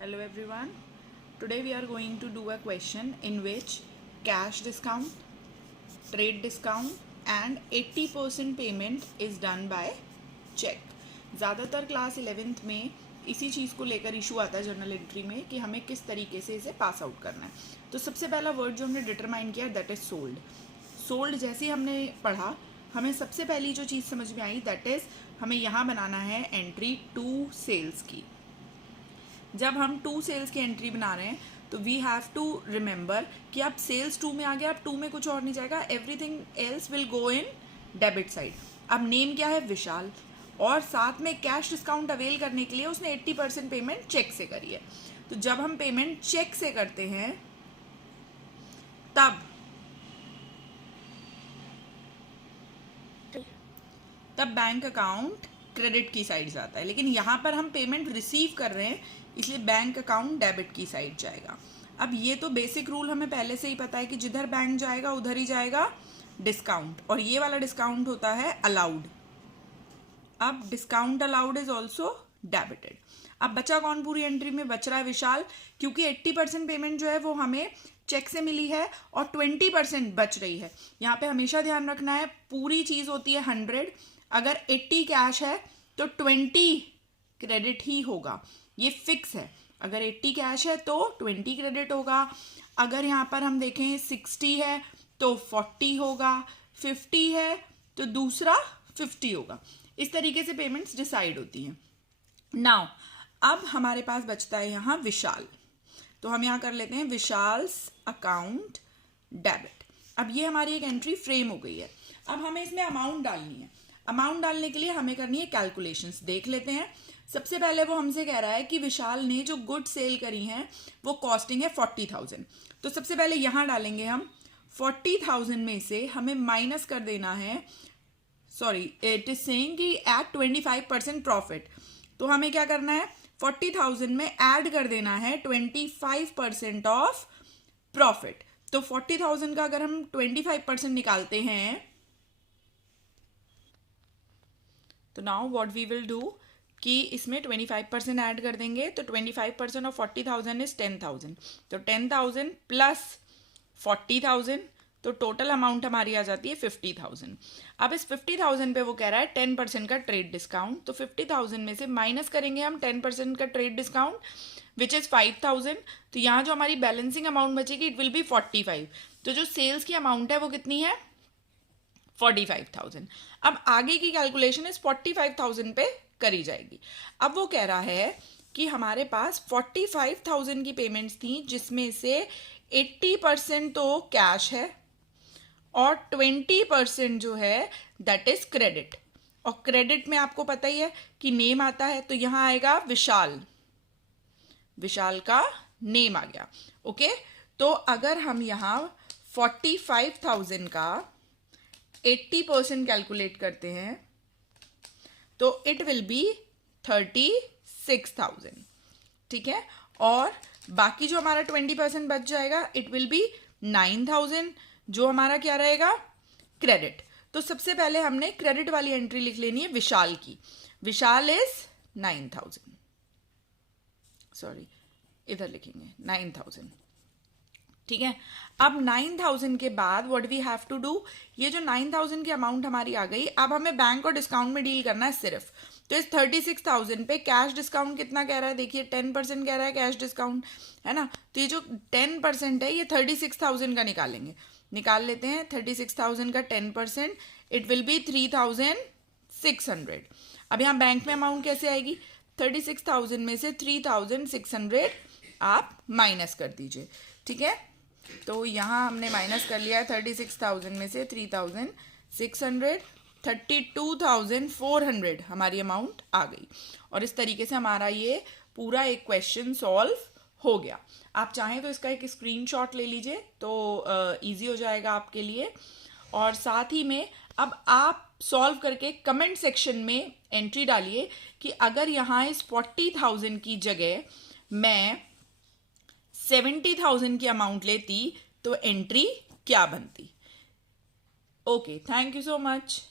Hello everyone. Today we are going to do a question in which cash discount, trade discount and 80% payment is done by check. ज़्यादातर class 11th में इसी चीज़ को लेकर issue आता है journal entry में कि हमें किस तरीके से इसे पास आउट करना है. तो सबसे पहला वर्ड जो हमने डिटरमाइन किया दैट इज़ सोल्ड. सोल्ड जैसे ही हमने पढ़ा हमें सबसे पहली जो चीज़ समझ में आई दैट इज़ हमें यहाँ बनाना है एंट्री टू सेल्स की. जब हम टू सेल्स की एंट्री बना रहे हैं तो वी हैव टू रिमेंबर कि अब सेल्स टू में आ गया, अब टू में कुछ और नहीं जाएगा, everything else will go in debit side. अब नेम क्या है? विशाल. और साथ में कैश डिस्काउंट अवेल करने के लिए उसने 80% पेमेंट चेक से करी है. तो जब हम पेमेंट चेक से करते हैं तब बैंक अकाउंट क्रेडिट की साइड जाता है, लेकिन यहाँ पर हम पेमेंट रिसीव कर रहे हैं इसलिए बैंक अकाउंट डेबिट की साइड जाएगा. अब ये तो बेसिक रूल हमें पहले से ही पता है कि जिधर बैंक जाएगा उधर ही जाएगा डिस्काउंट, और ये वाला डिस्काउंट होता है अलाउड. अब discount allowed is also debited. अब बचा कौन पूरी एंट्री में? बच रहा है विशाल, क्योंकि 80% पेमेंट जो है वो हमें चेक से मिली है और 20% बच रही है. यहाँ पे हमेशा ध्यान रखना है पूरी चीज होती है 100. अगर 80 कैश है तो 20 क्रेडिट ही होगा, ये फिक्स है. अगर 80 कैश है तो 20 क्रेडिट होगा. अगर यहाँ पर हम देखें 60 है तो 40 होगा, 50 है तो दूसरा 50 होगा. इस तरीके से पेमेंट्स डिसाइड होती हैं. नाउ अब हमारे पास बचता है यहाँ विशाल, तो हम यहाँ कर लेते हैं विशाल्स अकाउंट डेबिट. अब ये हमारी एक एंट्री फ्रेम हो गई है. अब हमें इसमें अमाउंट डालनी है. अमाउंट डालने के लिए हमें करनी है कैलकुलेशंस. देख लेते हैं. सबसे पहले वो हमसे कह रहा है कि विशाल ने जो गुड सेल करी हैं वो कॉस्टिंग है 40,000. तो सबसे पहले यहाँ डालेंगे हम 40,000 में से हमें माइनस कर देना है, सॉरी इट इज सेइंग कि एट 25% प्रॉफिट. तो हमें क्या करना है? 40,000 में ऐड कर देना है 25% ऑफ प्रॉफिट. तो 40,000 का अगर हम 25% निकालते हैं तो now what we will do कि इसमें 25% ऐड कर देंगे. तो 25% ऑफ 40,000 इज 10,000. तो 10,000 प्लस 40,000 तो टोटल अमाउंट हमारी आ जाती है 50,000. अब इस 50,000 पे वो कह रहा है 10% का ट्रेड डिस्काउंट. तो 50,000 में से माइनस करेंगे हम 10% का ट्रेड डिस्काउंट विच इज़ 5,000. तो यहाँ जो हमारी बैलेंसिंग अमाउंट बचेगी इट विल बी 45. तो जो सेल्स की अमाउंट है वो कितनी है? 45,000. अब आगे की कैलकुलेशन इस 45,000 पे करी जाएगी. अब वो कह रहा है कि हमारे पास 45,000 की पेमेंट्स थी जिसमें से 80% तो कैश है और 20% जो है दैट इज क्रेडिट. और क्रेडिट में आपको पता ही है कि नेम आता है, तो यहां आएगा विशाल. विशाल का नेम आ गया. ओके. तो अगर हम यहां 45,000 का 80% कैलकुलेट करते हैं तो इट विल बी 36,000. ठीक है. और बाकी जो हमारा 20% बच जाएगा इट विल बी 9,000, जो हमारा क्या रहेगा? क्रेडिट. तो सबसे पहले हमने क्रेडिट वाली एंट्री लिख लेनी है विशाल की. विशाल इज 9,000, सॉरी इधर लिखेंगे 9,000. ठीक है. अब 9,000 के बाद what we have to do, ये जो 9,000 की अमाउंट हमारी आ गई, अब हमें बैंक और डिस्काउंट में डील करना है सिर्फ. तो इस 36,000 पे कैश डिस्काउंट कितना कह रहा है? देखिए 10% कह रहा है कैश डिस्काउंट, है ना. तो ये जो 10% है ये 36,000 का निकालेंगे. निकाल लेते हैं. 36,000 का 10% इट विल बी 3,600. अब यहाँ बैंक में अमाउंट कैसे आएगी? 36,000 में से 3,600 आप माइनस कर दीजिए. ठीक है. तो यहाँ हमने माइनस कर लिया है 36,000 में से 3,600, 32,400 हमारी अमाउंट आ गई. और इस तरीके से हमारा ये पूरा एक क्वेश्चन सॉल्व हो गया. आप चाहें तो इसका एक स्क्रीनशॉट ले लीजिए तो इजी हो जाएगा आपके लिए. और साथ ही में अब आप सॉल्व करके कमेंट सेक्शन में एंट्री डालिए कि अगर यहाँ इस 40,000 की जगह मैं 70,000 की अमाउंट लेती तो एंट्री क्या बनती. Okay, thank you so much.